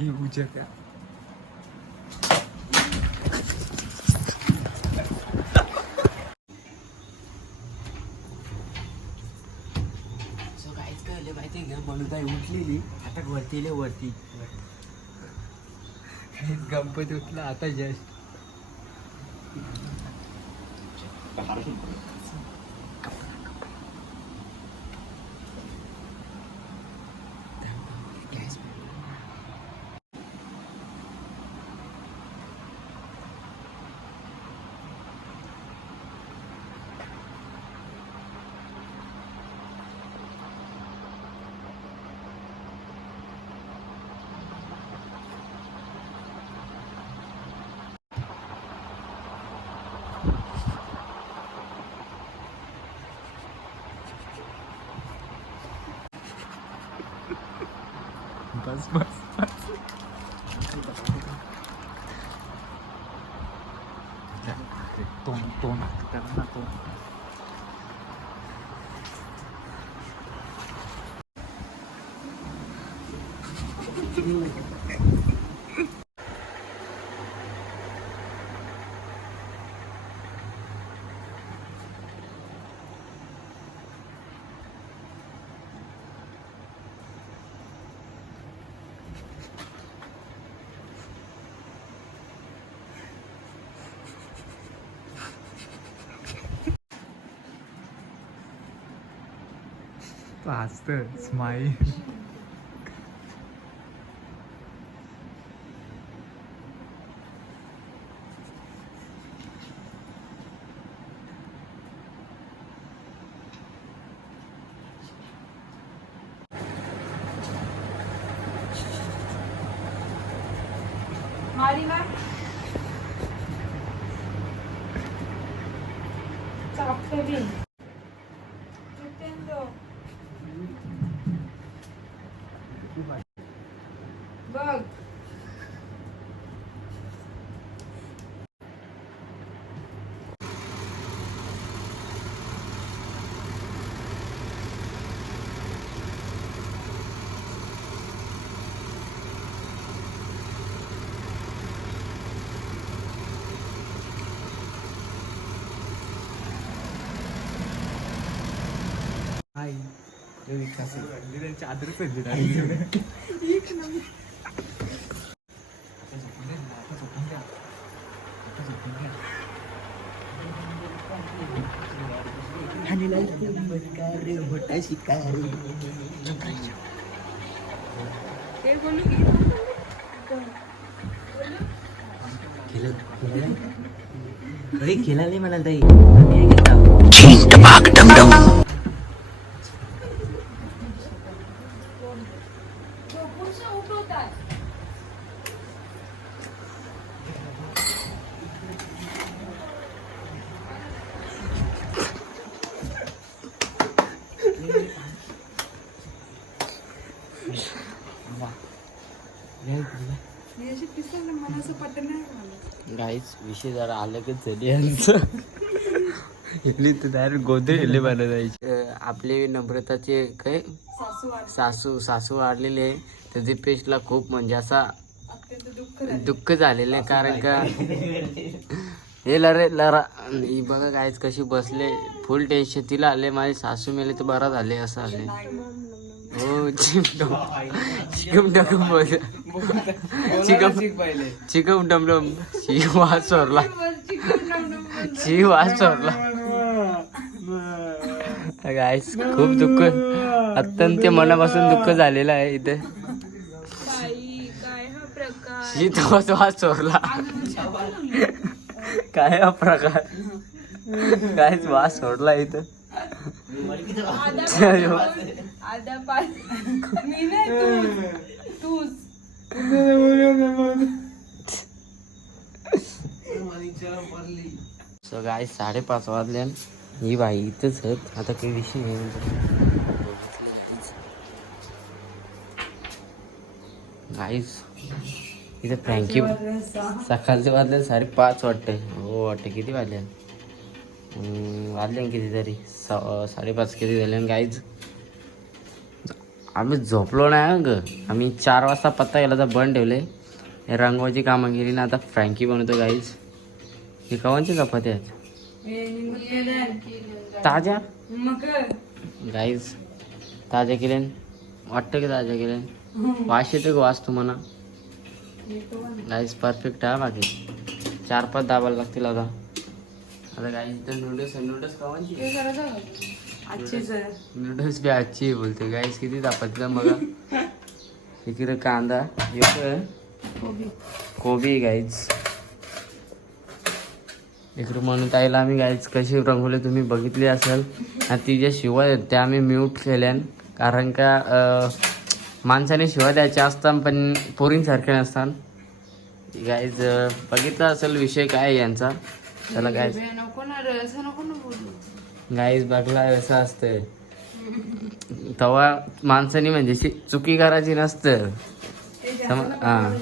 येऊच्या का सो काहीच कळलं माहिती का? बलुताई उठलेली. आता वरती ले वरती. गणपती उठला आता जस्ट. बस बस बस तोंड तोंड करा ना तोंड पाचत स्माईल मारी ना चापली बघ आई त्यांची नाही म्हणाल ताई. उठवतात अशी गाईच विषय जरा अलगच झाली यांचं इथली तर डायरेक्ट गोदे आपले नम्रताचे काय? सासू सासू सासू वाढलेले त्याचे पेस्टला खूप म्हणजे असा अत्यंत दुःख झालं. दुःख झालेलं आहे कारण का हे लरे लरा ही बघा कायच कशी बसले. फुल टेन्शन तिला आले माझे सासू मेले तर बरा झाले असं आले. हो चिकम चिकम डकम बोल. चिकम चिकम डमडम शी वास सोरला. शी वास सोरला. गायस खूप दुःख अत्यंत मनापासून दुःख झालेलं आहे इथे. प्रकार शी तो वास चोरला काय हा प्रकार? काय वास सोडला इथं. आधा पाच मी नाही तूच सो गाय साडेपाच वाजले ही बाई इथंच आहेत आता काही विषय नाही गाईस इथं फ्रँकी सकाळचे वाजले साडेपाच वाटते हो वाटते किती वाजले? वाजले ना कितीतरी. सा साडेपाच किती झाले? गाईज आम्ही झोपलो नाही ग. आम्ही चार वाजता पत्ता गेला तर बंद ठेवले. हे रंगवाची कामं केली ना आता फ्रँकी बनवतो गाईज हे कवांची चपाती आहेत? ताज्या? गाईज ताज्या केल्यान? वाटतं की ताज्या केल्यान? वास येतो का वास तुम्हाला? गाईज परफेक्ट आहे बाकी. चार पाच दाबायला लागतील आता. आता गाईज इथं नूडल्स नूडल्स आहे नूडल्स बी आजची बोलते गाईज किती दापायचं बघा. इकडे कांदा येतोय कोबी. कोबी गाईज इकडे म्हणून ताईला आम्ही गाईज कशी रंगवले तुम्ही बघितली असेल. आणि ती ज्या शिवाय त्या आम्ही म्यूट केल्यान कारण का माणसाने शिवाय द्यायच्या असतात पण पोरींसारखे नसतात. गाईज बघितलं असेल विषय काय यांचा? त्याला बोलू. गाईज बघला असं असतंय. तेव्हा माणसाने म्हणजे चुकी करायची नसतं. हा.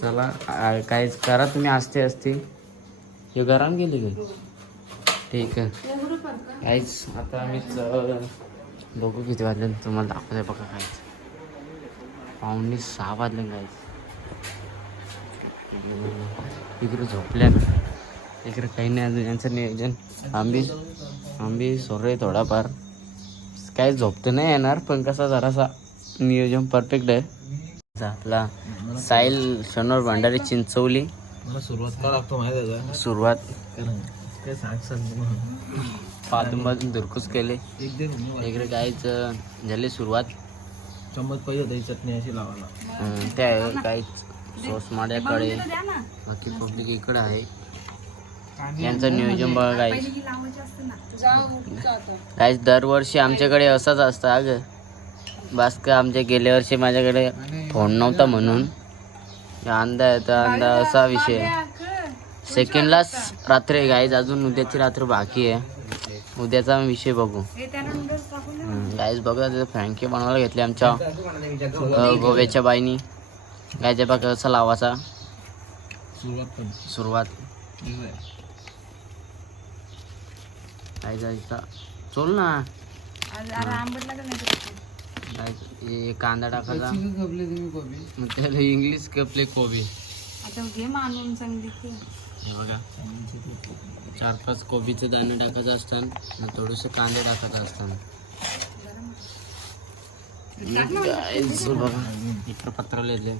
चला काहीच करा तुम्ही असते असते. हे गरम गेली का? ठीक आहे. काहीच आता आम्ही बघू किती वाजले तुम्हाला दाखवते बघा काहीच पाहुणे सहा वाजले काहीच इकडे झोपल्या इकडे काही नाही अजून यांचं नियोजन. आंबी आंबी सोरे थोडाफार. काय झोपतं नाही येणार पण कसा जरासा नियोजन परफेक्ट आहे. आपला साहिल शनोर भांडारी चिंचवली सुरुवात का लागतो माहिती आहे सुरुवात. पादून दुरकुस केले. इकडे काहीच झाली सुरुवात. चम्मच पाहिजे होती चटणी अशी लावायला त्या काहीच. सॉस माड्याकडे बाकी पब्लिक इकडे आहे. यांचं नियोजन बघा काहीच जाऊ काहीच दरवर्षी आमच्याकडे असंच असतं अग. बास का आमच्या गेल्या वर्षी माझ्याकडे फोन नव्हता म्हणून. अंदा येतो अंदा असा विषय सेकंडलाच रात्र आहे गाईज अजून उद्याची रात्र बाकी आहे. उद्याचा विषय बघू. हे. गाईज बघा तिथे फ्रँकी बनवायला घेतली आमच्या गोव्याच्या बाईनी. गायच्या बघा कसा लावायचा. सुरुवात चोल ना. हे कांदा टाकायचा. मग त्याला इंग्लिश कपले कोबी आता घे मानून सांगते की. हे बघा. चार पाच कोबीचे दाणे टाकायचं असतात आणि थोडेसे कांदे टाकायचं असतात बघा. इकडं पत्र लिहिले.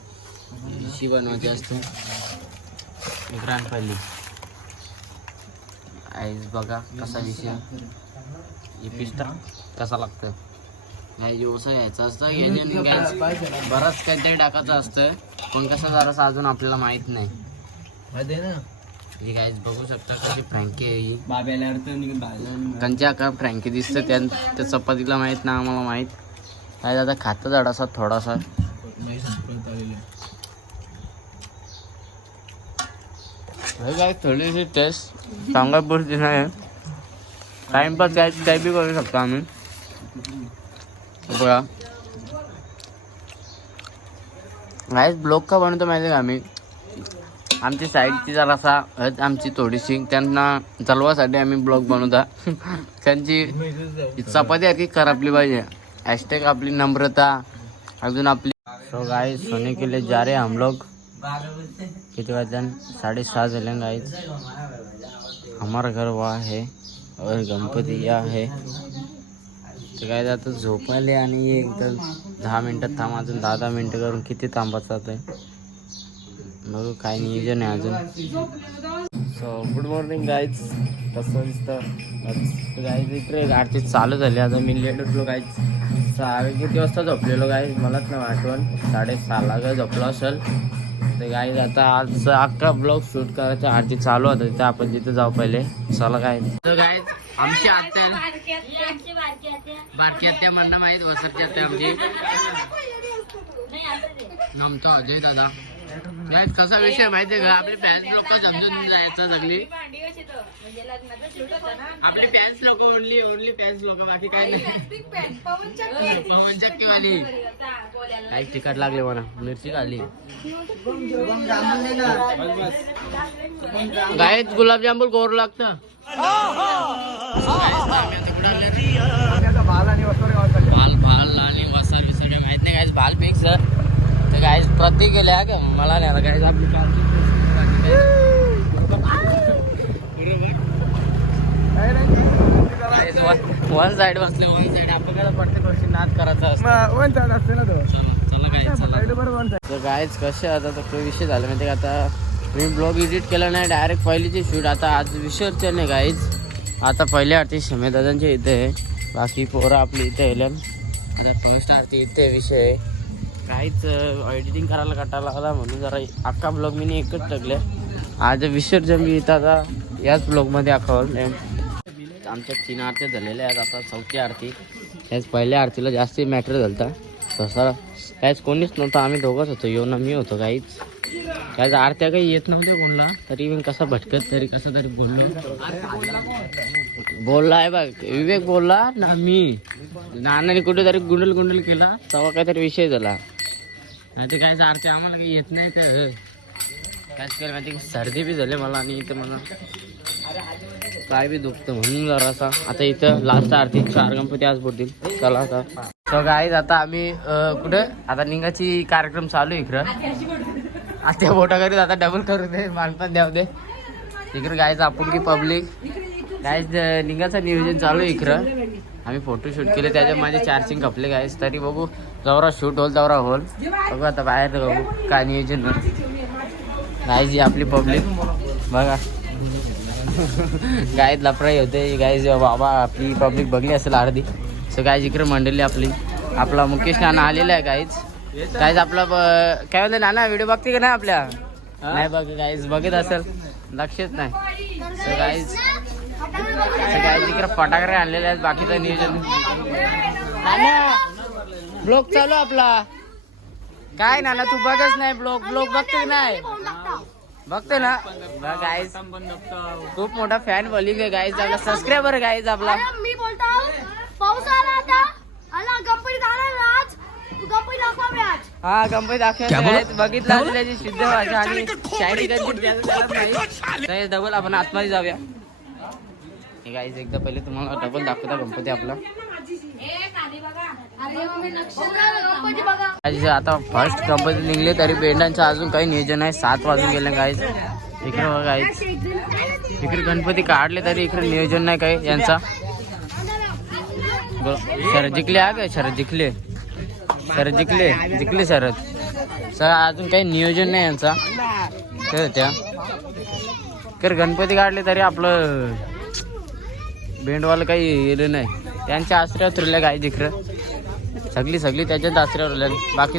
शी बनवायची असते. ग्रांडपल्ली आईज बघा कसा विषय हे पिस्ता कसा लागतं नाही व्यवसाय घ्यायचा असतं याच्याने गॅस बरंच काहीतरी टाकायचं असतं पण कसं जरासं अजून आपल्याला माहीत नाही. ना. ही गाईज बघू शकता कशी फ्रँकी आहे ही का फ्रँकी दिसतं त्या त्या चपातीला माहीत ना आम्हाला माहीत काय दादा खातं जडासा थोडासा काय थोडीशी टेस्ट सांगापुरती नाही टाइमपास काय काय बी करू शकतो आम्ही बघा गाईज ब्लॉग का बनवतो माहिती का आम्ही आमची साईडची जरासा आमची थोडीशी त्यांना चालवासाठी आम्ही ब्लॉग बनवता त्यांची चपाती अगदी खराबली पाहिजे. हॅशटॅग आपली नम्रता. अजून आपली सो गाय सोने के लिए जा रे हम लोग. किती वाजन साडेसहा झाले गाईज हमारा घर वा आहे और गणपती या आहे तर काय आता झोपायले आणि एकदा दहा मिनटात थांब अजून दहा दहा मिनटं करून किती थांबायचं आहे बघू काय नियोजन आहे अजून. सो गुड मॉर्निंग गाईज कसं दिसतं? गाईज इकडे आरती चालू झाली. आता मी लेट उठलो गाईज सहा किती वाजता झोपलेलो गाईज मलाच नाही आठवण. साडेसहाला काय झोपलो असेल तर गाईज आता आज अख्खा ब्लॉग शूट करायचा. आरती चालू होता तिथे आपण तिथे जाऊ पहिले. चला काय तर गाईज आमची आत्या. बारकी आत्या म्हणणं माहीत वसरची आत्या आमची. नमतो अजय दादा. गाईज कसा विषय माहितीये का? आपले फॅन्स लोक समजून जायचं सगळी. आपले फॅन्स लोक ओनली ओनली फॅन्स लोक बाकी काय नाही. पवन चक्कीवाली काही तिखट लागले म्हणा मिरची खाली गायत गुलाबजामुन गोर लागतं. भाल भाल आणि मसाल बिसाल काय माहीत नाही गायच भाल फिक्स गायच प्रत्येक गेले हा का? मला नाही गायच आपली वन साइड बसले वन साइड आपल्याला प्रत्येक गोष्टी नाद करायचा असतो. चला चला काय चला. तर गायच कसे आता तो विषय झाला माहिती का? आता मी ब्लॉग एडिट केला नाही डायरेक्ट पहिलीचे शूट आता आज विसर्जन आहे गाईज आता पहिले आरती शमेदादांच्या इथे आहे. बाकी पोरं आपली इथे येल्या आता फर्स्ट आरती इथे विषय आहे. काहीच एडिटिंग करायला कटायला लागला म्हणून जरा अख्खा ब्लॉग मी एकच टाकले आज विसर्जन मी इथं आता याच ब्लॉगमध्ये अखवलं आमच्या तीन आरत्या झालेल्या आहेत आता चौथी आरती. त्याच पहिल्या आरतीला जास्त मॅटर झालता. तसा काहीच कोणीच नव्हतं आम्ही दोघंच होतो येऊन मी होतो काहीच. काहीच आरत्या काही येत नव्हत्या कोणला तरी मी कसा भटकत तरी कसं तरी बोललो. बोलला आहे बघ विवेक बोलला ना मी. नानाने कुठेतरी गुंडल गुंडल केला तेव्हा काहीतरी विषय झाला. नाही ते काहीच आरती आम्हाला काही येत नाही तर. काहीच काय माहिती सर्दी बी झाली मला आणि इथं मला. काय बी दुखतं म्हणून जरासा. आता इथं लास्ट आरती चार गणपती आज बोलतील चला आता. सो गाईज आता आम्ही कुठं? आता निघाची कार्यक्रम चालू आहे इकडं. आता बोटा करीत आता डबल करू दे मानपान द्याव दे. इकडं गायचं आपण की पब्लिक गायच निघाचं नियोजन चालू आहे इकडं. आम्ही फोटो शूट केले त्याच्यात माझे चार्जिंग खपले गायज तरी बघू जवरा शूट होल तेवढा होल. बघू आता बाहेर बघू काय नियोजन गायज ही आपली पब्लिक बघा. गायत लफडाई होते. गायज बाबा आपली पब्लिक बघली असेल अर्धी. सो गायज इकडे मंडळी आपली. आपला मुकेश नाना आलेला आहे गायज गायज आपला ब- काय म्हणते नाना व्हिडिओ बघते का नाही आपल्या? नाही बघ गायज बघत असेल. लक्षच नाही. सो गायज इकडे फटाकडे आणलेले आहेत बाकीचं नियोजन. ब्लॉग चालू आपला. काय नाना तू बघच नाही ब्लॉग ब्लॉग बघतो की नाही? बघतो. ना? बघ गाईज खूप मोठा फॅन बॉलिंग आहे गाईज आपला सबस्क्रायबर गाईज आपला. मी बोलतो. पाऊस आला आता. आला गणपती आला आज गणपती दाखवा मी आज. हा कंपनी दाखवत बघितलं असेल त्याची शुद्ध भाषा आणि शायरी डबल आपण आतमध्ये जाऊया. हे गाईज एकदा पहिले तुम्हाला डबल दाखवता गणपती आपला. आता फर्स्ट गणपती निघले तरी पेंडांचं अजून काही नियोजन आहे. सात वाजून गेले गाईज इकडे बघा गाईज इकडे गणपती काढले तरी इकडे नियोजन नाही काही यांचा. शरद जिंकले हा काय शरद जिंकले. शरद जिंकले जिंकले शरद. सर अजून काही नियोजन नाही यांचा. त्या तर गणपती काढले तरी आपलं बेंडवाला काही गेलं नाही. त्यांच्या आश्रयात उरल्या काय जिकडं. सगळी सगळी त्याच्यात आश्रयावर उरल्या. बाकी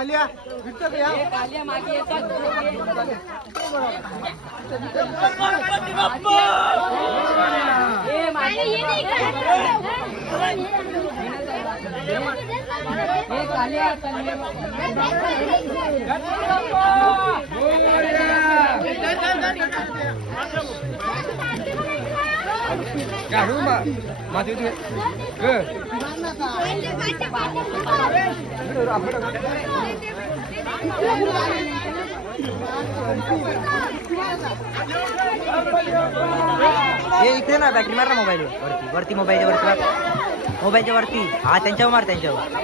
कालिया विठ्ठल या कालिया मागे येतात ए हे इकडे ना बॅटरी मार ना मोबाईल वरती वरती मोबाईलच्या वरती मोबाईलच्या वरती हा त्यांच्यावर मार त्यांच्यावर.